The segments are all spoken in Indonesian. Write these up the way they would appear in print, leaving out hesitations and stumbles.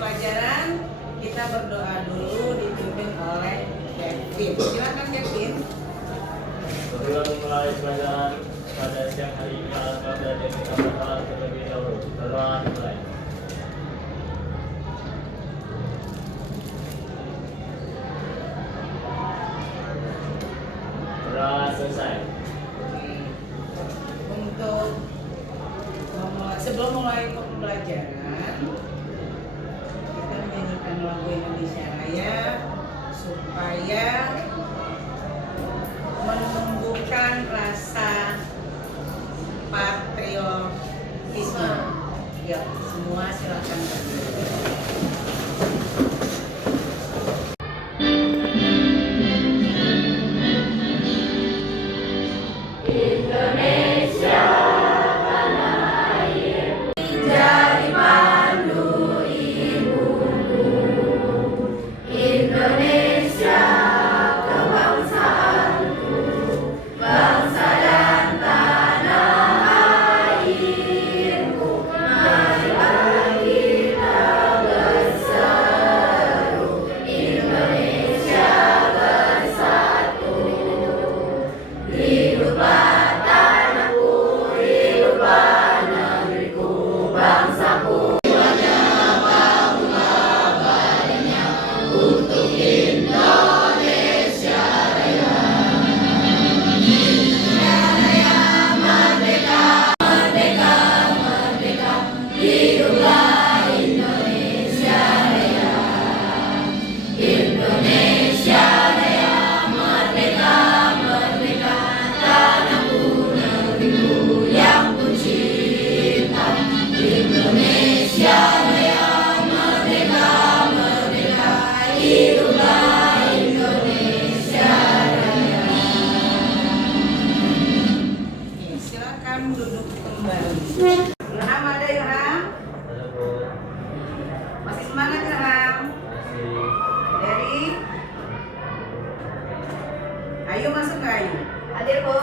pelajaran kita berdoa dulu dipimpin oleh Kevin. Silakan Kevin. Sebelum memulai pelajaran pada siang hari ini, alhamdulillah dan kita berdoa terlebih dahulu. Berdoa dimulai. Berdoa selesai. Untuk sebelum mulai pembelajaran, kita menyanyikan lagu Indonesia Raya supaya menumbuhkan rasa patriotisme. Ya, semua silakan. Duduk kembali. Ilham ada Ilham? Masih semangat Ilham? Dari? Ayo masuk ke Ayu. Hadir Bu.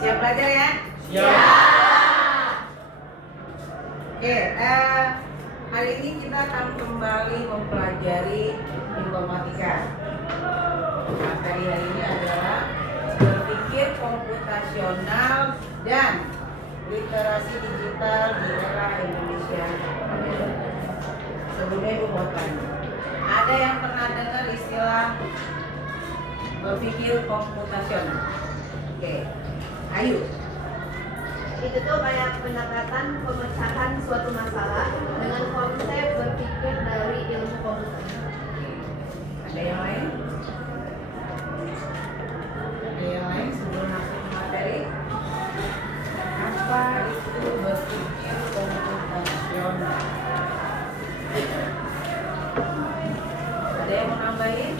Siap belajar ya? Siap. Oke, hari ini kita akan kembali mempelajari informatika. Materi hari ini adalah berpikir komputasional dan literasi digital di era Indonesia. Sebelumnya Ibu mau tanya, ada yang pernah dengar istilah berpikir komputasional? Oke, Ayu. Itu tuh kayak pendekatan pemecahan suatu masalah dengan konsep berpikir dari ilmu komputer. Ada yang lain? Ada yang lain sebelum masuk ke materi? Apa itu berpikir komputasional? Ada yang mau nambahin?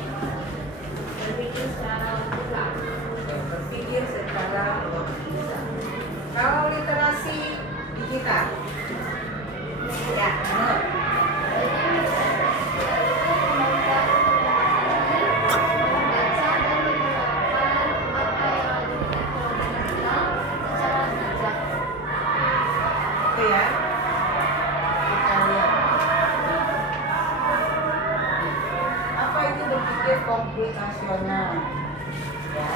Berpikir secara logika. Berpikir secara logika. Kalau literasi digital, ya, benar. Itu ya. Kita lihat. Apa itu berpikir komputasional? Ya,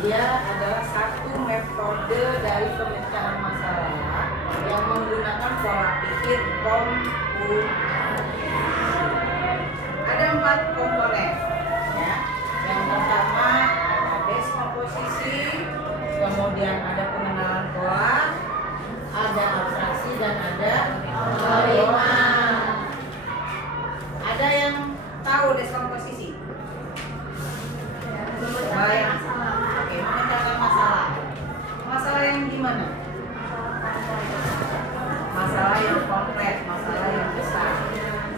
dia adalah satu metode dari pemecahan masalah yang menggunakan pola pikir komputasi. Ada 4 komponen, ya. Yang pertama ada base komposisi, kemudian ada pengenalan pola, ada abstraksi dan ada pengalihan. Ada yang tahu deskomposisi? Memecahkan masalah. Oke, memecahkan masalah. Masalah yang gimana? Masalah yang kompleks, masalah yang besar.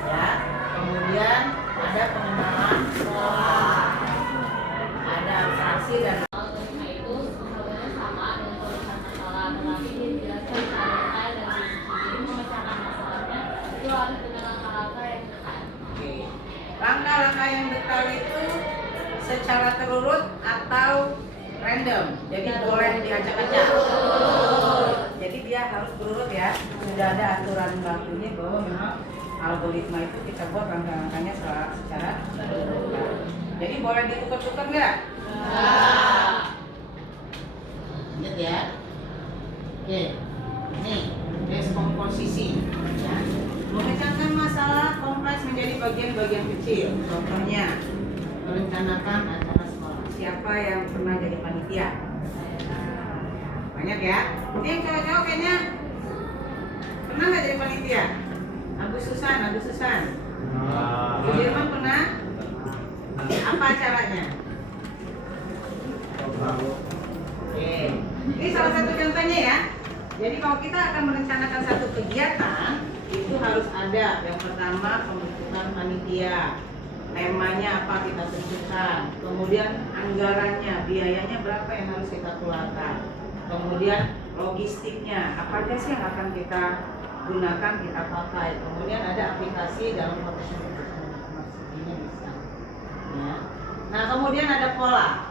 Ya. Kemudian ada pengenalan pola, ada abstraksi dan algoritma itu sebenarnya sama dengan pemecahan masalah, tetapi dia dijelaskan secara detail dan rinci. Jadi memecahkan masalahnya itu harus dengan langkah-langkah yang dekat. Oke. Langkah-langkah yang detail itu secara terurut atau random, jadi boleh diacak-acak. Jadi dia harus berurut ya. Sudah ada aturan bakunya bahwa memang algoritma itu kita buat langkah-langkahnya secara berurutan. Jadi boleh ditukar-tukar nggak? Ingat ya. Oke, nih deskomposisi. Ya. Memecahkan masalah kompleks menjadi bagian-bagian kecil. Contohnya, merencanakan acara sekolah. Siapa yang pernah jadi panitia? Banyak ya. Ini yang cowok-cowok kayaknya pernah nggak jadi panitia? Agus Susan. Bu Dirman pernah? Apa acaranya? Oke. Ini salah satu contohnya ya. Jadi kalau kita akan merencanakan satu kegiatan, itu harus ada yang pertama pembentukan panitia. Temanya apa kita tentukan. Kemudian anggarannya, biayanya berapa yang harus kita keluarkan. Kemudian logistiknya, apa aja sih yang akan kita gunakan, kita pakai. Kemudian ada aplikasi dalam proses ini bisa. Ya. Nah kemudian ada pola.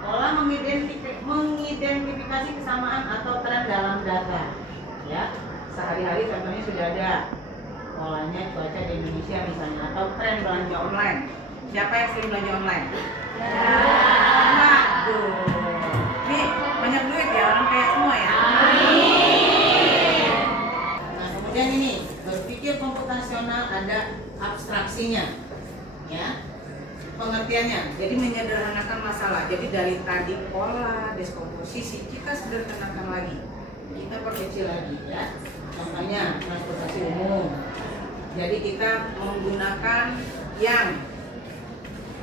Pola mengidentifikasi kesamaan atau tren dalam data. Ya, sehari-hari contohnya sudah ada polanya cuaca di Indonesia misalnya, atau tren belanja online. Siapa yang sering belanja online? Waduh, nih banyak duit ya, orang kaya semua ya. Nah kemudian ini berpikir komputasional, ada abstraksinya, ya. Pengertiannya, jadi menyederhanakan masalah. Jadi dari tadi pola, deskomposisi, kita sederhanakan lagi, kita perkecil lagi, ya. Contohnya transportasi umum. Jadi kita menggunakan yang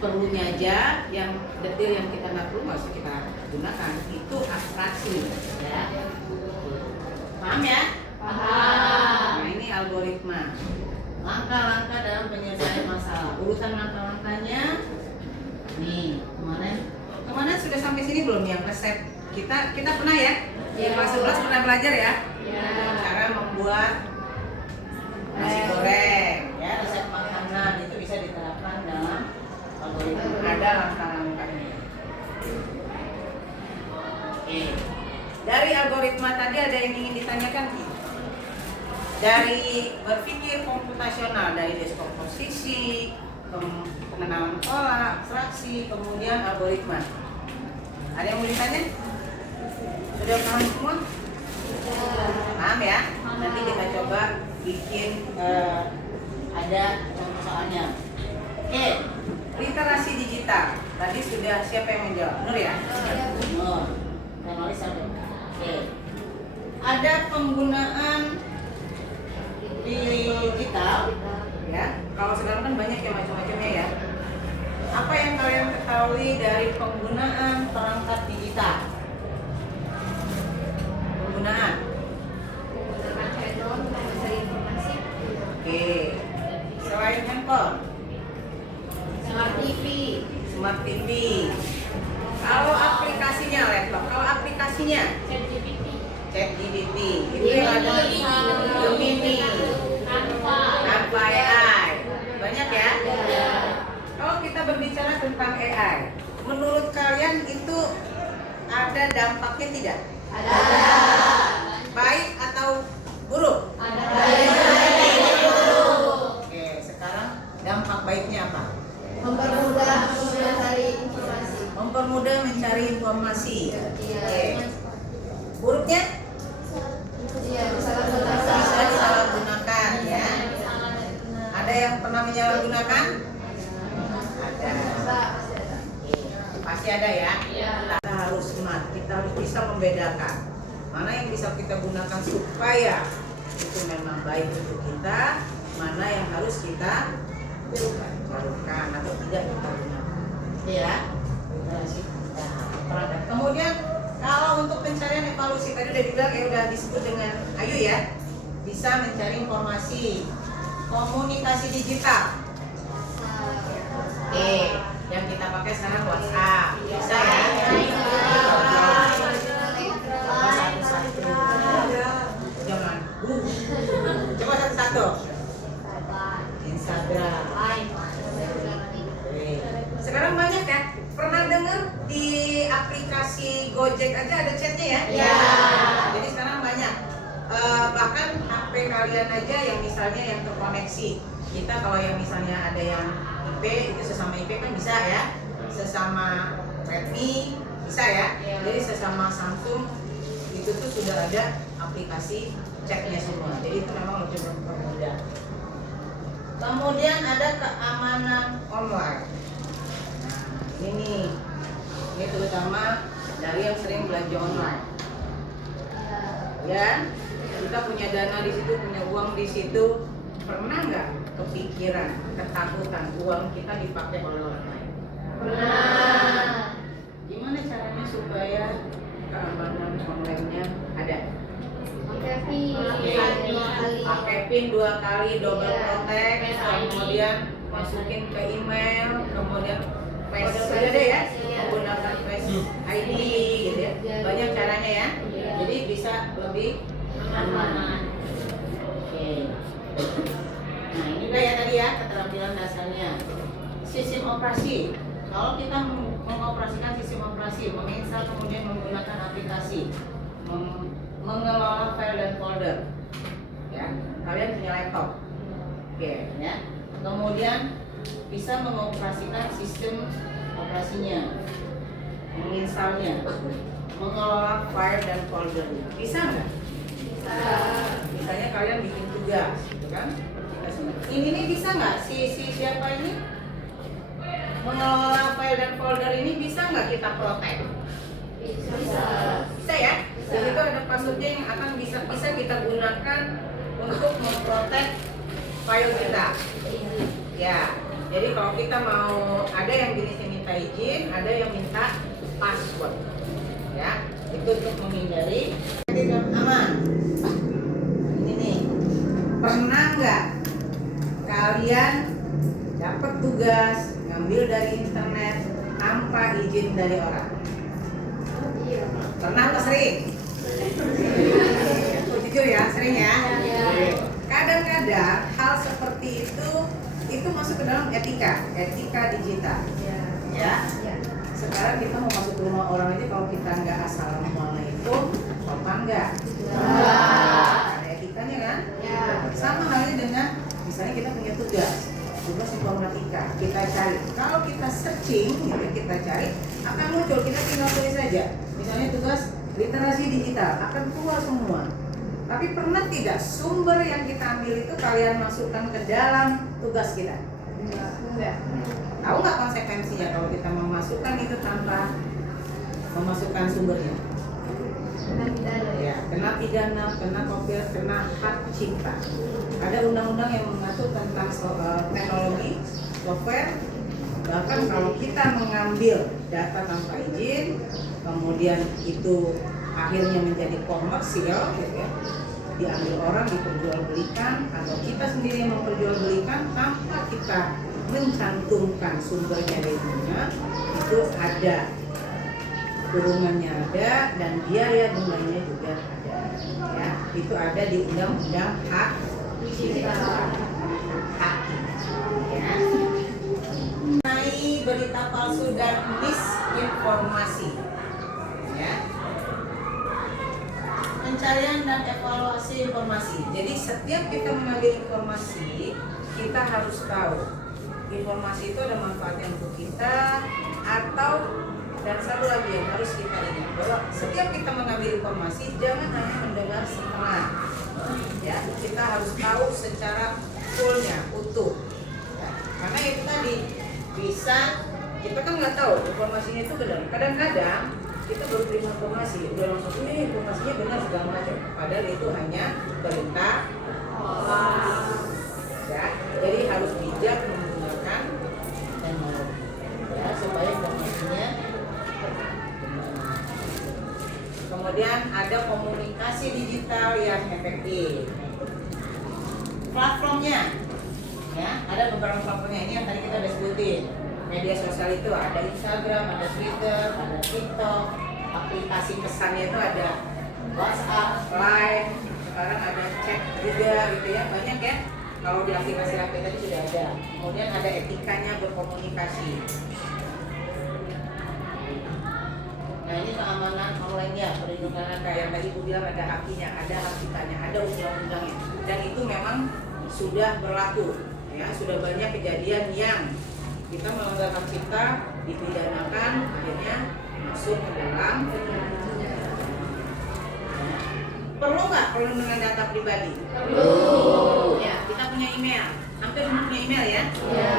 perlunya aja, yang detail yang kita nggak perlu nggak usah kita gunakan. Itu abstraksi, ya. Paham ya? Paham. Nah ini algoritma. Langkah-langkah dalam penyelesaian masalah. Urutan langkah-langkahnya nih, kemarin sudah sampai sini belum yang resep kita pernah ya? Di kelas 11 pernah belajar ya? Cara membuat nasi goreng, ya, resep makanan itu bisa diterapkan dalam algoritma. Ada langkah-langkahnya. Oke. Dari algoritma tadi ada yang ingin ditanyakan? Dari berpikir komputasional, dari deskomposisi, pengenalan pola, abstraksi, kemudian algoritma. Ada yang mau ditanya? Sudah paham semua? Paham ya? Nanti kita coba bikin ada contoh soalnya. Oke, literasi digital. Tadi sudah siapa yang menjawab? Nur ya? Nur. Nulis ada. Oke. Ada penggunaan digital, ya. Kalau sekarang kan banyak yang macam-macamnya ya. Apa yang kalian ketahui dari penggunaan perangkat digital? Penggunaan handphone untuk mencari informasi. Oke. Selain handphone, Smart TV. smart TV. Kalau aplikasinya laptop, kalau aplikasinya ChatGPT. Itu yang ada Gemini, Canva AI. Banyak ya? Kalau kita berbicara tentang AI, menurut kalian itu ada dampaknya tidak? Ada. Baik atau buruk? Ada. Oke, sekarang dampak baiknya apa? Mempermudah mencari informasi. Mempermudah mencari informasi. Iya. Oke. Buruknya? Iya, Bisa disalahgunakan ya. Ada yang pernah menyalahgunakan? Ada. Pasti ada ya. Kita harus smart, kita harus bisa membedakan mana yang bisa kita gunakan supaya itu memang baik untuk kita, mana yang harus kita jauhkan atau tidak kita gunakan. Ya. Kemudian kalau untuk pencarian evaluasi tadi udah dibilang ya, udah disebut dengan Ayu ya, bisa mencari informasi. Komunikasi digital. Oke, yang kita pakai sekarang WhatsApp, bisa ya. Satu-satu. Jangan. Coba satu-satu. Instagram. Sekarang banyak ya. Pernah dengar di aplikasi Gojek aja ada chatnya ya? Iya. Jadi sekarang banyak. Bahkan HP kalian aja yang misalnya yang terkoneksi. Kita kalau yang misalnya ada yang IP, itu sesama IP kan bisa ya, sesama Redmi bisa ya. Jadi sesama Samsung itu tuh sudah ada aplikasi ceknya semua. Jadi itu memang lebih mempermudah. Kemudian ada keamanan online. Nah, ini terutama dari yang sering belanja online. Ya, kita punya dana di situ, punya uang di situ, pernah nggak kepikiran, ketakutan uang kita dipakai oleh orang lain? Pernah. Gimana caranya supaya keamanan online-nya ada? Pakai PIN 2 kali, double protect, kemudian masukin ke email, kemudian Face saja deh ya, menggunakan Face ID gitu ya. Banyak caranya ya. Jadi bisa lebih aman. Oke. Nah, ini kayak tadi ya keterampilan dasarnya. Sistem operasi. Kalau kita mengoperasikan sistem operasi, menginstal kemudian menggunakan aplikasi, mengelola file dan folder. Ya, kalian punya laptop. Oke, ya. Kemudian bisa mengoperasikan sistem operasinya, menginstalnya, mengelola file dan folder. Bisa nggak? Bisa. Misalnya kalian bikin tugas, gitu kan? Ini bisa nggak si siapa ini mengelola file dan folder ini bisa nggak kita protect? Bisa. Bisa ya? Jadi itu ada passwordnya yang akan bisa kita gunakan untuk memprotek file kita. Ya. Jadi kalau kita mau, ada yang jenisnya minta izin, ada yang minta password. Ya, itu untuk menghindari tidak aman. Ini nih, pernah nggak kalian dapat tugas ngambil dari internet tanpa izin dari orang? Pernah atau sering? Jujur ya, sering ya. Kadang-kadang hal seperti itu masuk ke dalam etika digital. Ya. Sekarang kita mau masuk ke rumah orang aja, kalau kita nggak assalamualaikum, sopan nggak? Ada etikanya kan? Sama halnya dengan misalnya kita punya tugas informatika, kita cari. Kalau kita searching, gitu, kita cari, akan muncul. Kita tinggal tulis saja. Misalnya tugas literasi digital akan keluar semua. Tapi pernah tidak sumber yang kita ambil itu kalian masukkan ke dalam tugas kita? Enggak. Tahu nggak konsekuensinya kalau kita memasukkan itu tanpa memasukkan sumbernya? Ya, kena pidana, kena copyright, kena hak cipta. Ada undang-undang yang mengatur tentang teknologi, software. Bahkan kalau kita mengambil data tanpa izin, kemudian itu akhirnya menjadi komersial, gitu ya, diambil orang, diperjualbelikan, atau kita sendiri yang memperjualbelikan tanpa kita mencantumkan sumbernya di mana, itu ada kurungannya, ada, dan biaya bunganya juga ada. Ya, itu ada di undang-undang hak cipta. Hak. Ya. Mengenai berita palsu dan misinformasi. Ya. Pencarian dan evaluasi informasi. Jadi setiap kita mengambil informasi, kita harus tahu informasi itu ada manfaatnya untuk kita, atau dan satu lagi yang harus kita ingat bahwa setiap kita mengambil informasi jangan hanya mendengar setengah. Ya, kita harus tahu secara fullnya, utuh. Ya, karena itu tadi bisa kita kan nggak tahu informasinya itu benar. Kadang-kadang kita baru terima informasi, udah langsung ini informasinya benar segala macam, padahal itu hanya berita. Ya, jadi harus bijak menggunakan teknologi ya, supaya informasinya benar. Kemudian ada komunikasi digital yang efektif. Platformnya, ya, ada beberapa platformnya. Ini yang tadi kita udah sebutin. Media sosial itu ada Instagram, ada Twitter, ada TikTok. Aplikasi pesannya itu ada WhatsApp, Line, sekarang ada chat juga gitu ya, banyak ya. Kalau di aplikasi-aplikasi tadi sudah ada. Kemudian ada etikanya berkomunikasi. Nah, ini keamanan online-nya, perlindungan data yang tadi Ibu bilang ada hakinya, ada hak ciptanya, ada undang-undangnya, dan itu memang sudah berlaku, ya sudah banyak kejadian yang kita melanggar hak cipta, dipidanakan, akhirnya masuk ke dalam. Perlu nggak perlindungan data pribadi? Perlu. Ya, kita punya email. Hampir punya email ya. Ya.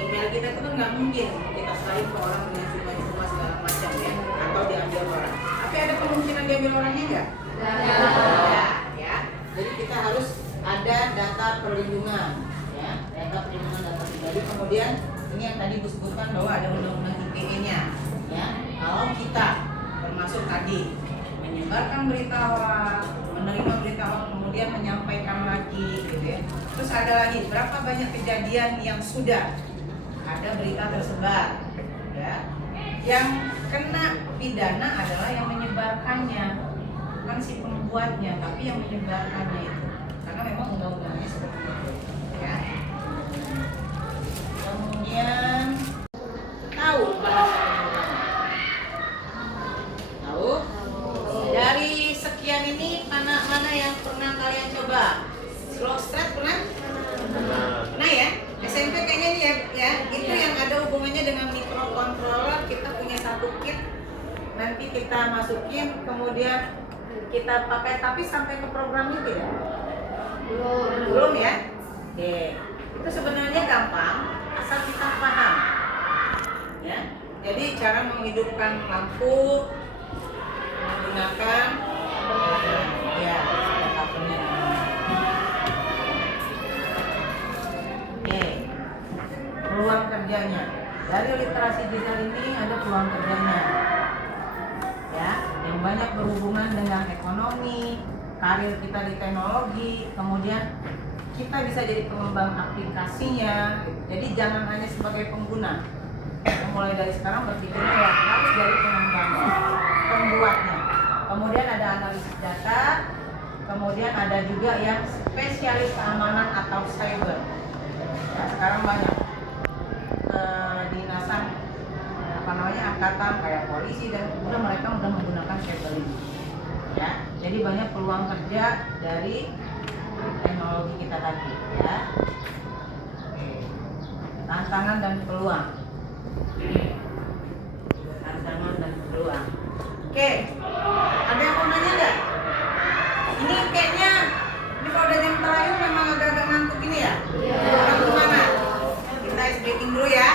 Email kita itu kan nggak mungkin kita selain ke orang dengan cuma segala macam ya, atau diambil orang. Tapi ada kemungkinan diambil orangnya nggak? Ada. Ya. Jadi kita harus ada data perlindungan, ya, data perlindungan data pribadi. Kemudian ini yang tadi Bu sebutkan bahwa ada undang-undang ITE-nya, ya. Kalau kita termasuk tadi menyebarkan berita hoax, menerima berita hoax, kemudian menyampaikan lagi, gitu ya. Terus ada lagi berapa banyak kejadian yang sudah ada berita tersebar, ya. Yang kena pidana adalah yang menyebarkannya, bukan si pembuatnya, tapi yang menyebarkannya itu, karena memang undang-undangnya seperti itu, ya. Kemudian tahu bahasa penggunaan. Tahu? Dari sekian ini mana yang pernah kalian coba? Slow stretch pernah? Nah ya, SMP kayaknya nih ya, itu yang ada hubungannya dengan microcontroller. Kita punya satu kit, nanti kita masukin, kemudian kita pakai, tapi sampai ke programnya tidak? Belum ya? Oke, itu sebenarnya gampang, asal kita paham. Ya, jadi cara menghidupkan lampu menggunakan ya kabelnya. Oke, peluang kerjanya dari literasi digital ini ada peluang kerjanya, ya, yang banyak berhubungan dengan ekonomi, karir kita di teknologi, kemudian kita bisa jadi pengembang aplikasinya. Jadi jangan hanya sebagai pengguna. Mulai dari sekarang berpikirnya ya harus dari pengembangnya, pembuatnya. Kemudian ada analisis data, kemudian ada juga yang spesialis keamanan atau cyber. Ya, sekarang banyak dinasan angkatan kayak polisi dan udah mereka udah menggunakan cyber ini. Ya, jadi banyak peluang kerja dari teknologi kita tadi, ya. Tantangan dan peluang. Tantangan dan peluang. Oke, ada yang mau nanya nggak? Ini kayaknya ini kalau udah jam terakhir memang agak-agak ngantuk ini ya? Orang kemana? Kita ice breaking dulu ya.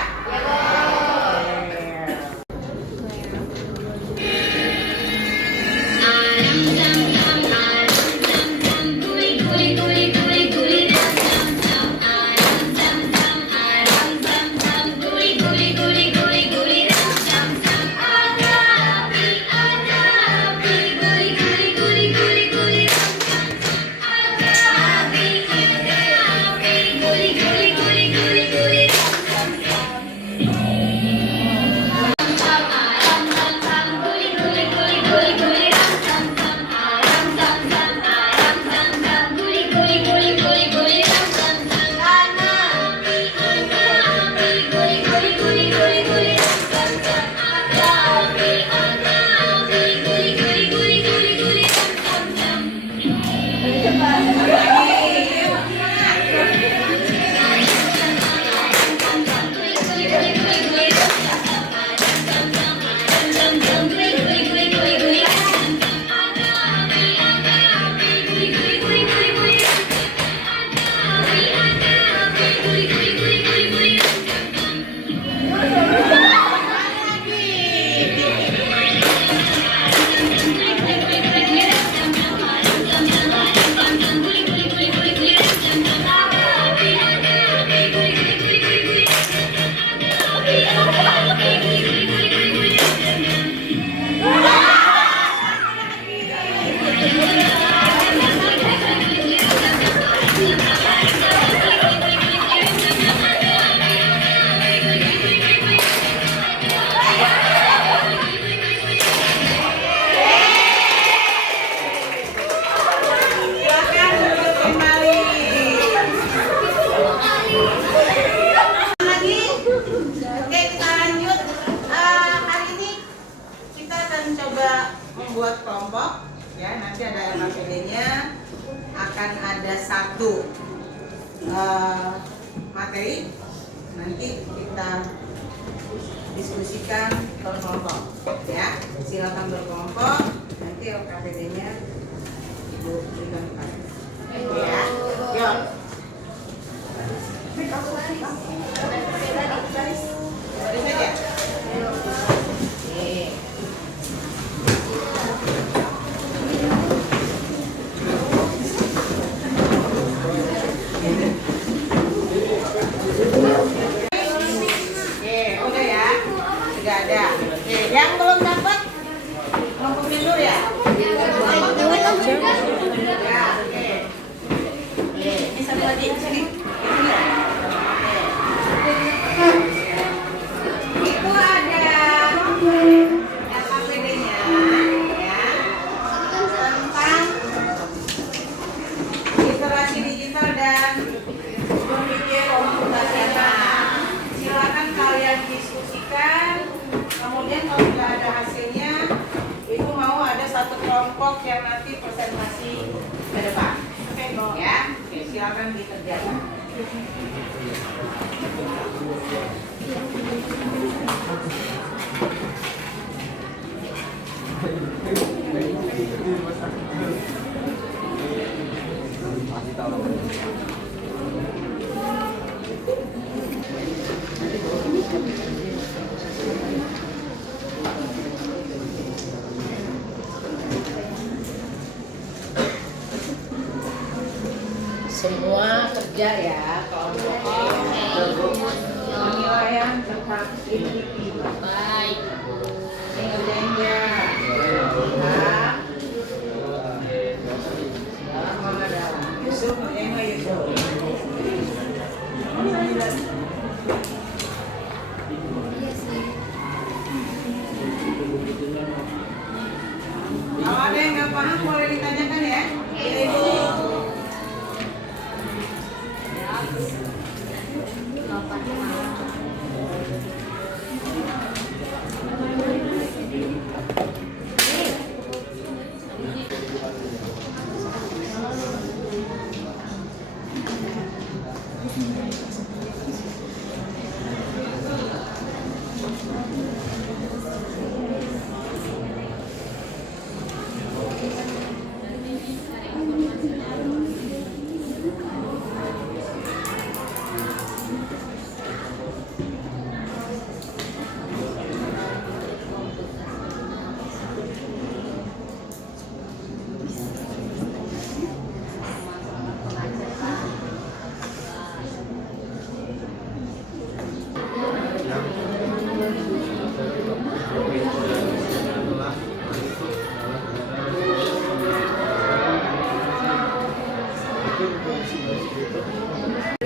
Membuat kelompok, ya, nanti ada LKPD-nya, akan ada satu materi nanti kita diskusikan berkelompok ya. Silakan berkelompok, nanti LKPD-nya Ibu berikan kepada ya. Yuk. Mari saja. Oke. Udah ya, sudah ada. Oke, yang belum dapat ngomongin dulu ya. Ya, oke. Ini satu lagi sini. Itu ada LKPD-nya ya, tentang literasi digital dan berpikir komputasional. Silakan kalian diskusikan. Kemudian kalau sudah ada hasilnya, Ibu mau ada satu kelompok yang nanti presentasi ke depan. Oke, ya. Oke, silakan dikerjakan. Semua kerja ya, kelompok penilaian tentang individu. Baik. Ini ngerjain ya. Nah, mana dalam? Yusuf, Emma Yusuf. Kalau ada yang nggak paham boleh ditanyakan ya. Ibu.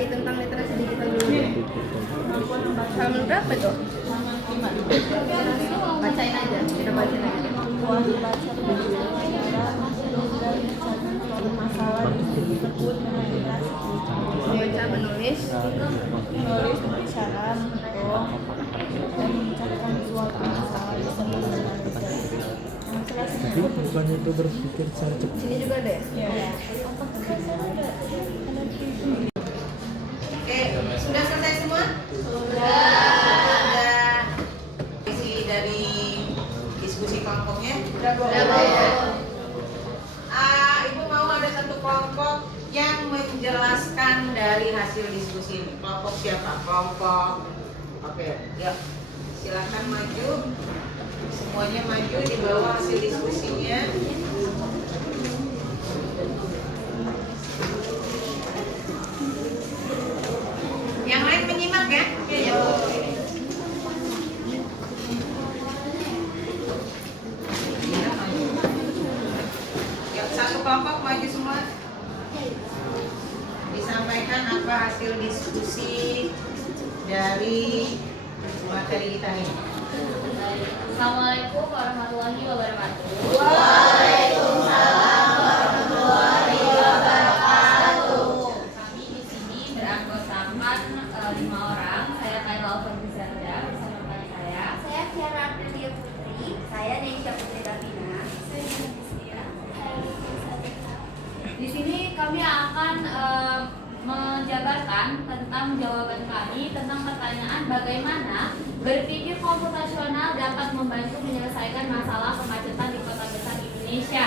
Tentang literasi digital dulu. Halaman berapa tuh? Bacain aja, kita bacain aja. Membaca, menulis, berbicara, mendorong, dan mengucapkan suatu masalah tersebut dengan detail. Tapi bukannya itu berpikir secara cepat. sini juga ada ya? Oke, sudah selesai semua? Sudah. Isi dari diskusi kelompoknya? Sudah Ibu mau ada satu kelompok yang menjelaskan dari hasil diskusi ini. Kelompok siapa? Kelompok. Oke, yuk. Silakan maju. Semuanya maju di bawah hasil diskusinya. Yang lain menyimak ya? Ya. Yuk, satu kelompok maju semua. Disampaikan apa hasil diskusi dari materi kita ini. Assalamualaikum warahmatullahi wabarakatuh. Waalaikumsalam warahmatullahi wabarakatuh. Kami di sini beranggotakan 5 orang. Saya Kaila Alfonsanda bersama teman saya. Saya Tiara Ardelia Putri, saya Nesya Putri Davina. Di sini kami akan menjabarkan tentang jawaban kami tentang pertanyaan bagaimana berpikir komputasional dapat membantu menyelesaikan masalah kemacetan di kota besar Indonesia.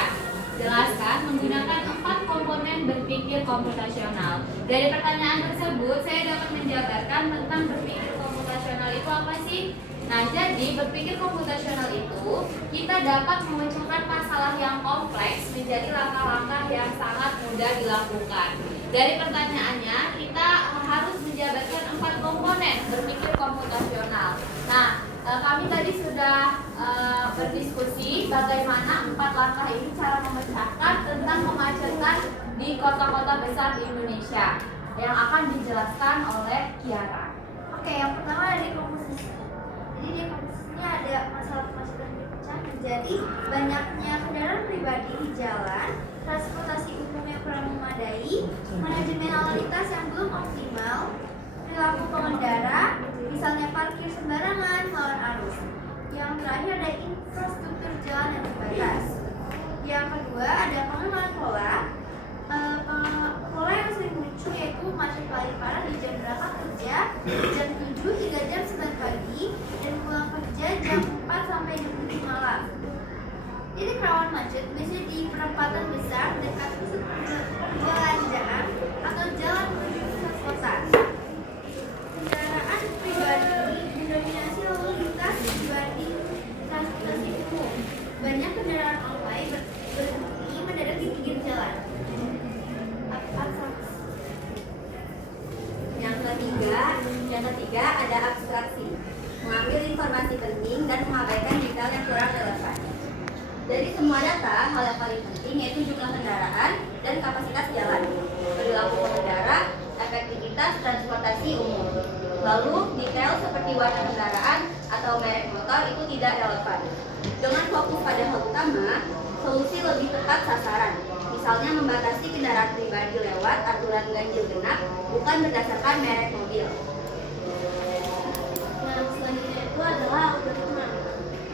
Jelaskan menggunakan 4 komponen berpikir komputasional. Dari pertanyaan tersebut, saya dapat menjabarkan tentang berpikir komputasional itu apa sih? Nah, jadi berpikir komputasional itu kita dapat memecahkan masalah yang kompleks menjadi langkah-langkah yang sangat mudah dilakukan. Dari pertanyaannya, kita harus menjabarkan 4 komponen berpikir komputasional. Nah, kami tadi sudah berdiskusi bagaimana 4 langkah ini cara memecahkan tentang kemacetan di kota-kota besar di Indonesia yang akan dijelaskan oleh Kiara. Oke, yang pertama ada dekomposisi. Jadi dekomposisinya ada masalah kemacetan dipecah menjadi banyaknya kendaraan pribadi di jalan, transportasi umum yang kurang memadai, manajemen lalu lintas yang belum optimal, perilaku pengendara, misalnya parkir sembarangan melawan arus. Yang terakhir ada infrastruktur jalan yang terbatas. Yang kedua ada pengembangan pola. Pola yang sering muncul yaitu macet paling parah di jam berangkat kerja jam 7 hingga jam 9 pagi dan pulang kerja jam 4 sampai jam 7 malam. Titik rawan macet biasanya di perempatan besar dekat pusat perbelanjaan atau jalan menuju pusat kota. Kendaraan pribadi mendominasi lalu lintas dibanding transportasi umum. Banyak kendaraan online berhenti mendadak di pinggir jalan. Yang ketiga ada abstraksi, mengambil informasi penting dan mengabaikan detail yang kurang relevan. Dari semua data, hal yang paling penting yaitu jumlah kendaraan dan kapasitas jalan, perilaku pengendara, efektivitas transportasi umum. Lalu detail seperti warna kendaraan atau merek motor itu tidak relevan. Dengan fokus pada hal utama, solusi lebih tepat sasaran. Misalnya membatasi kendaraan pribadi lewat aturan ganjil genap, bukan berdasarkan merek mobil. Nah, selanjutnya itu adalah algoritma.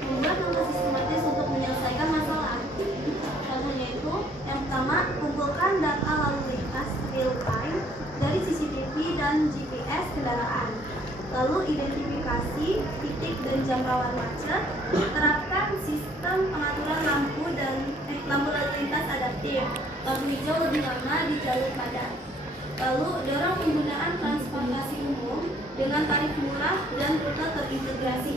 Membuat langkah sistematis untuk menyelesaikan masalah. Contohnya itu, yang pertama, kumpulkan data lalu lintas real time dari CCTV dan GPS kendaraan. Lalu identifikasi titik dan jam rawan macet. Terapkan sistem pengaturan lampu lalu lintas adaptif. Lampu hijau lebih lama di jalur padat. Lalu dorong penggunaan transportasi umum dengan tarif murah dan rute terintegrasi.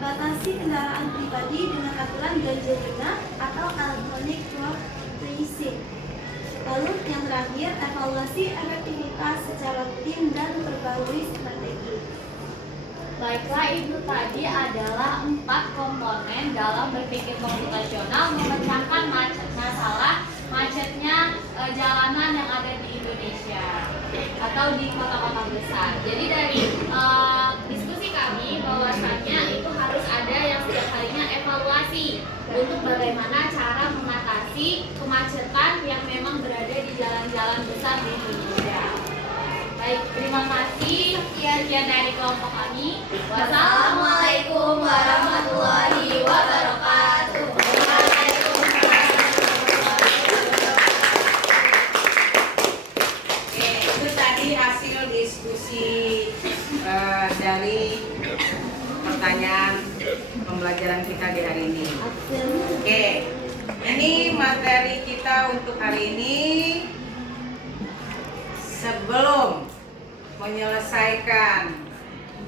Batasi kendaraan pribadi dengan aturan ganjil genap atau electronic road pricing. Lalu yang terakhir, evaluasi efektivitas secara rutin dan perbarui strategi. Baiklah, itu tadi adalah 4 komponen dalam berpikir komputasional memecahkan masalah macetnya jalanan yang ada di Indonesia atau di kota-kota besar. Jadi dari diskusi kami bahwasannya itu harus ada yang setiap harinya evaluasi untuk bagaimana cara mengatasi kemacetan yang memang berada di jalan-jalan besar di Indonesia. Baik, terima kasih. Sekian dari kelompok kami. Wassalamualaikum warahmatullahi wabarakatuh. Oke, itu tadi hasil diskusi dari pertanyaan pembelajaran kita di hari ini. Oke, ini materi kita untuk hari ini. Sebelum menyelesaikan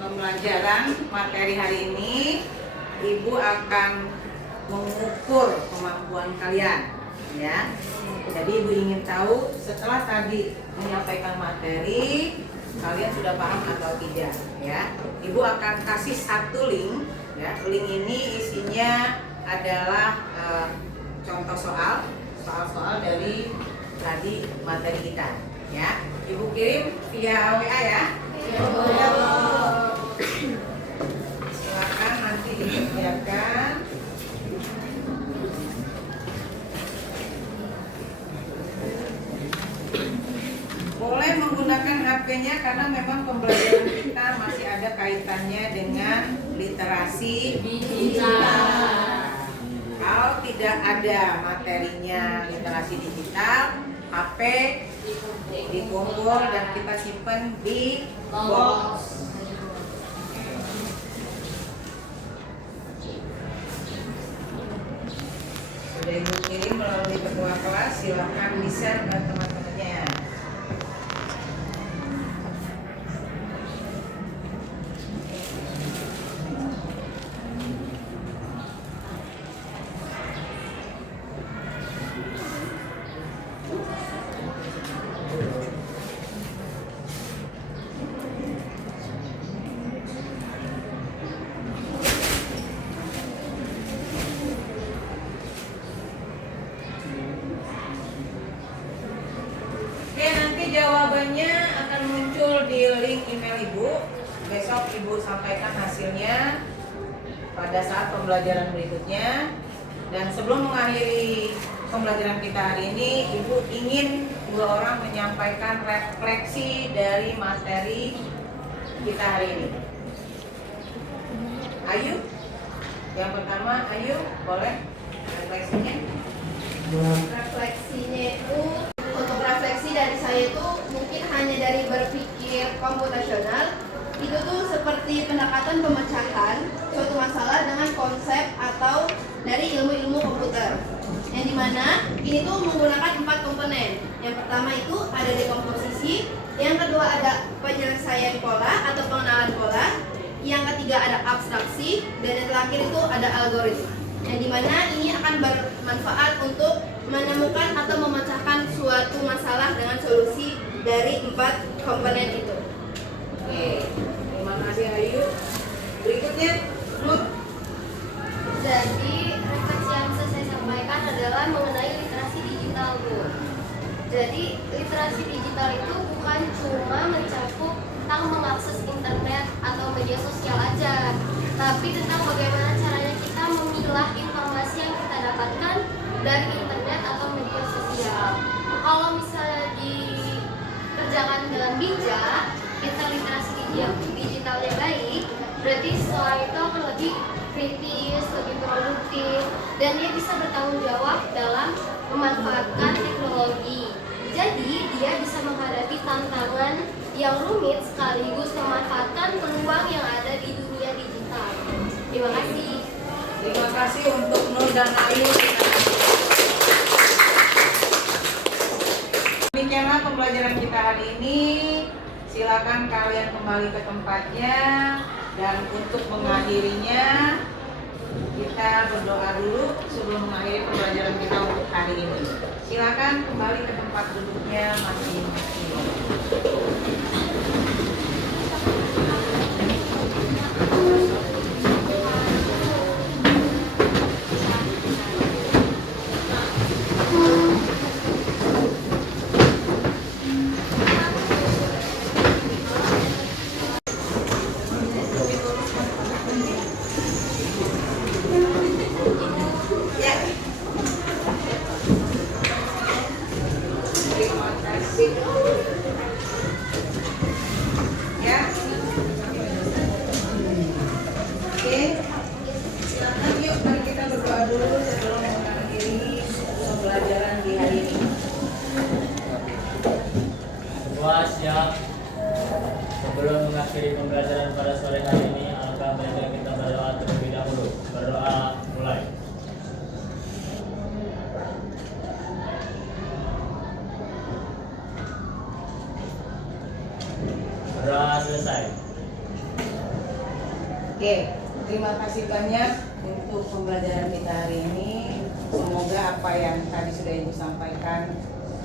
pembelajaran materi hari ini, Ibu akan mengukur kemampuan kalian, ya. Jadi Ibu ingin tahu setelah tadi menyampaikan materi, kalian sudah paham atau tidak, ya. Ibu akan kasih satu link, ya. Link ini isinya adalah contoh soal-soal dari tadi materi kita, ya. Ibu kirim via WA ya. Silakan nanti dikerjakan. Boleh menggunakan HP-nya karena memang pembelajaran kita masih ada kaitannya dengan literasi digital. Kalau tidak ada materinya literasi digital, HP dikumpul dan kita simpan di box. Sudah Ibu kirim melalui ketua kelas, silahkan di-share ke teman-temannya. Oke, nanti jawabannya akan muncul di link email Ibu. Besok Ibu sampaikan hasilnya pada saat pembelajaran berikutnya. Dan sebelum mengakhiri pembelajaran kita hari ini, Ibu ingin dua orang menyampaikan refleksi dari materi kita hari ini. Ayu, yang pertama, Ayu, boleh refleksinya? Refleksinya itu, untuk refleksi dari saya itu mungkin hanya dari berpikir komputasional. Itu tuh seperti pendekatan pemecahan suatu masalah dengan konsep atau dari ilmu-ilmu komputer, yang dimana ini tuh menggunakan 4 komponen. Yang pertama itu ada dekomposisi, yang kedua ada penyelesaian pola atau pengenalan pola, yang ketiga ada abstraksi, dan yang terakhir itu ada algoritma, yang dimana ini akan bermanfaat untuk menemukan atau memecahkan suatu masalah dengan solusi dari 4 komponen itu. Oke, terima kasih Ayu. Berikutnya, Nur. Jadi refleksi yang bisa saya sampaikan adalah mengenai literasi digital, Bu. Jadi literasi digital itu bukan cuma mencakup tentang mengakses internet atau media sosial aja, tapi tentang bagaimana caranya kita memilah informasi yang kita dapatkan dari internet atau media sosial. Kalau misalnya dikerjakan dengan bijak, kita literasi digitalnya baik, berarti seseorang itu akan lebih kritis, lebih produktif, dan dia bisa bertanggung jawab dalam memanfaatkan teknologi. Jadi dia bisa menghadapi tantangan yang rumit sekaligus memanfaatkan peluang yang ada di dunia digital. Terima kasih. Terima kasih untuk Nur dan Ayu. Demikianlah pembelajaran kita hari ini. Silakan kalian kembali ke tempatnya, dan untuk mengakhirinya kita berdoa dulu sebelum mengakhiri pembelajaran kita untuk hari ini. Silakan kembali ke tempat duduknya masing-masing. Siap. Sebelum mengakhiri pembelajaran pada sore hari ini, alangkah baiknya kita berdoa terlebih dahulu. Berdoa mulai. Berdoa selesai. Oke, terima kasih banyak untuk pembelajaran kita hari ini. Semoga apa yang tadi sudah Ibu sampaikan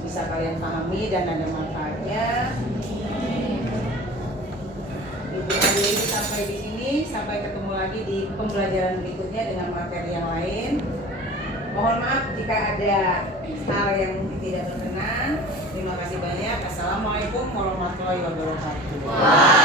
bisa kalian pahami dan ada manfaatnya. Ibu akhiri sampai di sini, sampai ketemu lagi di pembelajaran berikutnya dengan materi yang lain. Mohon maaf jika ada hal yang tidak berkenan. Terima kasih banyak. Assalamualaikum warahmatullahi wabarakatuh.